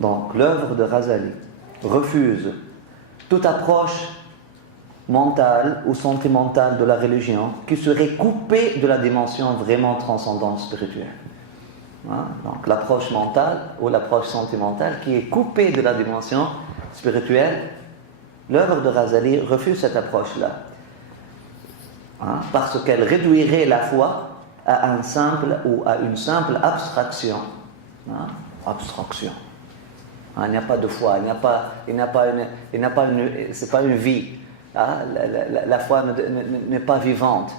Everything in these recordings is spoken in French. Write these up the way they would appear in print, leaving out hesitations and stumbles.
Donc l'œuvre de Ghazali refuse toute approche mentale ou sentimentale de la religion qui serait coupée de la dimension vraiment transcendante spirituelle. Hein? Donc l'approche mentale ou l'approche sentimentale qui est coupée de la dimension spirituelle, l'œuvre de Ghazali refuse cette approche-là. Hein? Parce qu'elle réduirait la foi à une simple abstraction. Hein? Abstraction. Hein? Il n'y a pas de foi, c'est pas une vie. Hein? La foi n'est pas vivante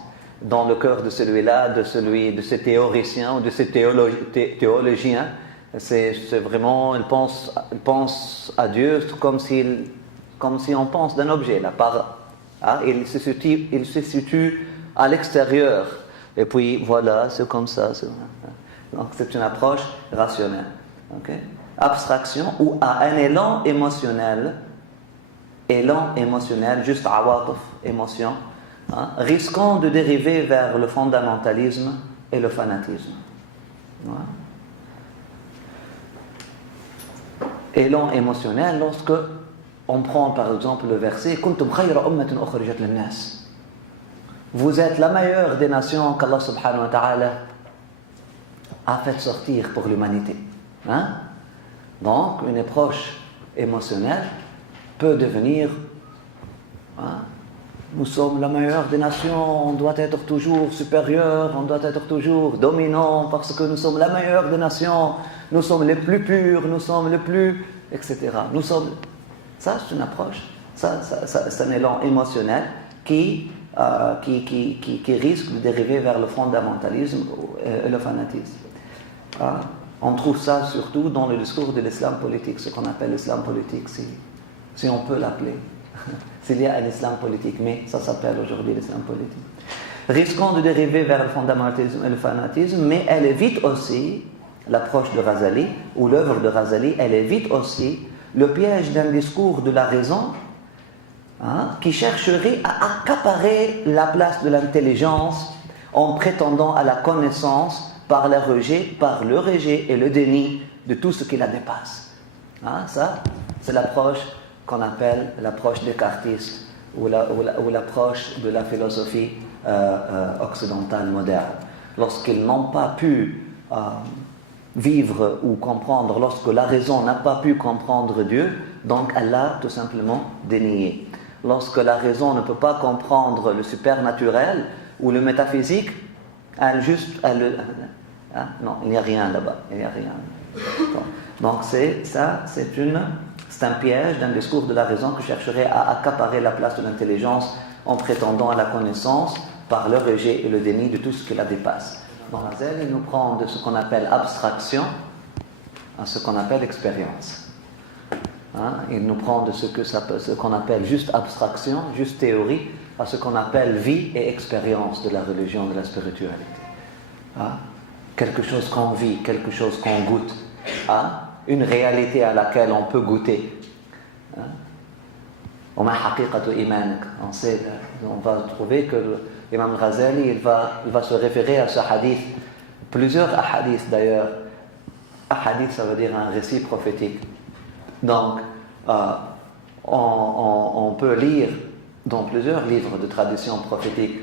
dans le cœur de celui-là, de ce théoricien ou de ce théologien. C'est vraiment, il pense à Dieu comme si on pense d'un objet. Là, hein? Il se situe à l'extérieur. Et puis voilà, c'est comme ça. Donc c'est une approche rationnelle. Okay? Abstraction ou à un élan émotionnel, juste awataf, émotion, hein, risquant de dériver vers le fondamentalisme et le fanatisme. Ouais. Élan émotionnel lorsque on prend par exemple le verset Kuntum khayra ummatin ukhrijat lin-nas. Vous êtes la meilleure des nations qu'Allah subhanahu wa ta'ala a fait sortir pour l'humanité. Hein? Donc, une approche émotionnelle peut devenir nous sommes la meilleure des nations, on doit être toujours supérieur, on doit être toujours dominant parce que nous sommes la meilleure des nations, nous sommes les plus purs, nous sommes les plus, etc. Ça, c'est une approche, c'est un élan émotionnel qui risque de dériver vers le fondamentalisme et le fanatisme. On trouve ça surtout dans le discours de l'islam politique, ce qu'on appelle l'islam politique, si on peut l'appeler. S'il y a un islam politique, mais ça s'appelle aujourd'hui l'islam politique. Risquant de dériver vers le fondamentalisme et le fanatisme, mais elle évite aussi, l'approche de Ghazali, ou l'œuvre de Ghazali, elle évite aussi le piège d'un discours de la raison qui chercherait à accaparer la place de l'intelligence en prétendant à la connaissance par le rejet et le déni de tout ce qui la dépasse. Ça, c'est l'approche qu'on appelle l'approche descartiste ou l'approche de la philosophie occidentale moderne. Lorsqu'ils n'ont pas pu vivre ou comprendre, lorsque la raison n'a pas pu comprendre Dieu, donc elle l'a tout simplement dénié. Lorsque la raison ne peut pas comprendre le supernaturel ou le métaphysique, non, il n'y a rien là-bas, il n'y a rien. Donc c'est un piège d'un discours de la raison qui chercherait à accaparer la place de l'intelligence en prétendant à la connaissance par le rejet et le déni de tout ce qui la dépasse. Donc il nous prend de ce qu'on appelle abstraction à ce qu'on appelle expérience. Il nous prend de ce qu'on appelle juste abstraction, juste théorie, à ce qu'on appelle vie et expérience de la religion, de la spiritualité. Quelque chose qu'on vit, quelque chose qu'on goûte, une réalité à laquelle on peut goûter. On va trouver que l'imam Ghazali il va se référer à ce hadith, plusieurs hadiths d'ailleurs. Hadith, ça veut dire un récit prophétique. Donc, on peut lire dans plusieurs livres de tradition prophétique,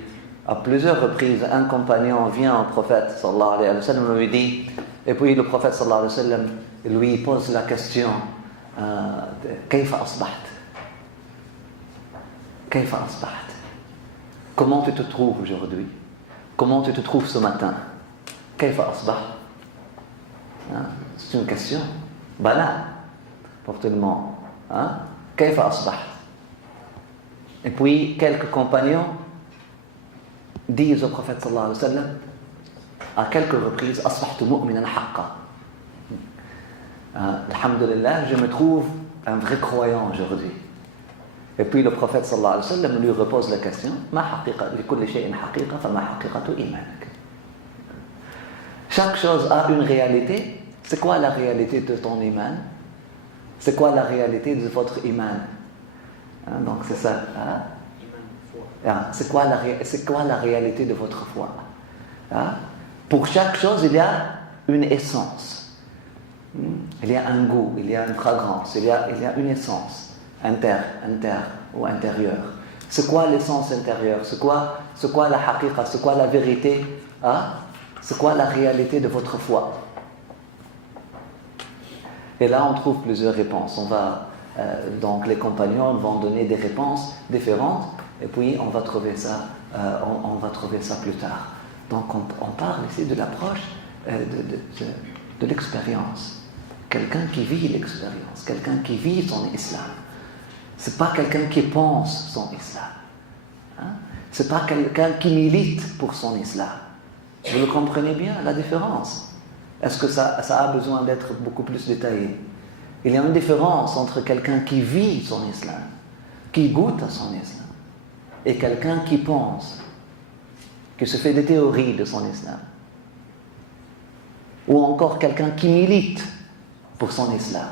à plusieurs reprises, un compagnon vient au prophète sallallahu alayhi wa sallam et lui dit, et puis le prophète sallallahu alayhi wa sallam lui pose la question كيف أصبحت? كيف أصبحت? Comment tu te trouves aujourd'hui? Comment tu te trouves ce matin? كيف أصبحت? C'est une question banale pour tout le monde. كيف أصبحت? Et puis quelques compagnons disent au prophète sallallahu alayhi wa sallam à quelques reprises أصبحت مؤمنا حقا. Alhamdulillah, je me trouve un vrai croyant aujourd'hui. Et puis le prophète sallallahu alayhi wa sallam lui repose la question ما حقيقة لكل شيء حقيقة فما حقيقة إيمانك. Chaque chose a une réalité. C'est quoi la réalité de ton iman? C'est quoi la réalité de votre iman? Donc c'est ça. C'est quoi la réalité de votre foi? Pour chaque chose, il y a une essence. Il y a un goût, il y a une fragrance, il y a une essence ou intérieure. C'est quoi l'essence intérieure? C'est quoi la haqiqa? C'est quoi la vérité? C'est quoi la réalité de votre foi? Et là, on trouve plusieurs réponses. Donc, les compagnons vont donner des réponses différentes, et puis on va trouver ça plus tard. Donc, on parle ici de l'approche de l'expérience. Quelqu'un qui vit l'expérience, quelqu'un qui vit son islam. Ce n'est pas quelqu'un qui pense son islam. Ce n'est pas quelqu'un qui milite pour son islam. Vous le comprenez bien, la différence? Est-ce que ça a besoin d'être beaucoup plus détaillé? Il y a une différence entre quelqu'un qui vit son islam, qui goûte à son islam, et quelqu'un qui pense, qui se fait des théories de son islam. Ou encore quelqu'un qui milite pour son islam.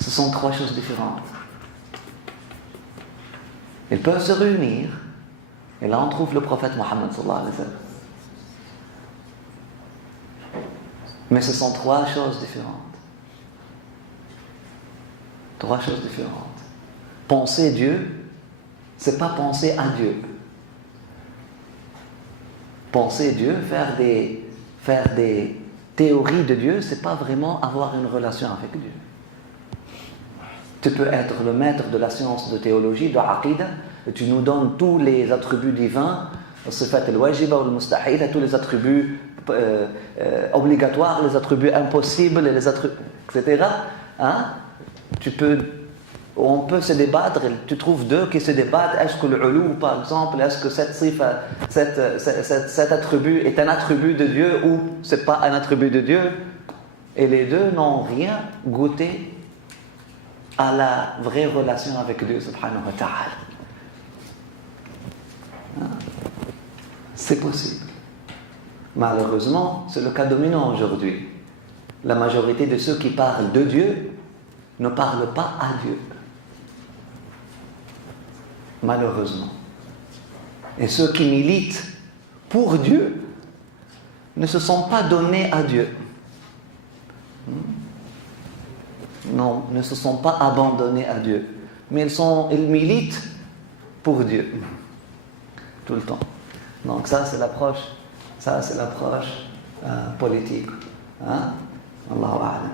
Ce sont trois choses différentes. Ils peuvent se réunir, et là on trouve le prophète Mohammed sallallahu alayhi wa sallam. Mais ce sont trois choses différentes. Trois choses différentes. Penser Dieu, c'est pas penser à Dieu. Penser Dieu, faire des théories de Dieu, c'est pas vraiment avoir une relation avec Dieu. Tu peux être le maître de la science de théologie, de aqidah, et tu nous donnes tous les attributs divins, sifat al-wajiba ou al-mustahil, tous les attributs obligatoires, les attributs impossibles, les attributs, etc. On peut se débattre, tu trouves deux qui se débattent, est-ce que le ulou, par exemple, est-ce que cet attribut est un attribut de Dieu ou c'est pas un attribut de Dieu? Et les deux n'ont rien goûté à la vraie relation avec Dieu subhanahu wa ta'ala. C'est possible. Malheureusement, c'est le cas dominant aujourd'hui. La majorité de ceux qui parlent de Dieu ne parlent pas à Dieu. Malheureusement. Et ceux qui militent pour Dieu ne se sont pas donnés à Dieu. Non, ne se sont pas abandonnés à Dieu. Mais ils militent pour Dieu. Tout le temps. Donc ça c'est l'approche politique. Allahu a'lam.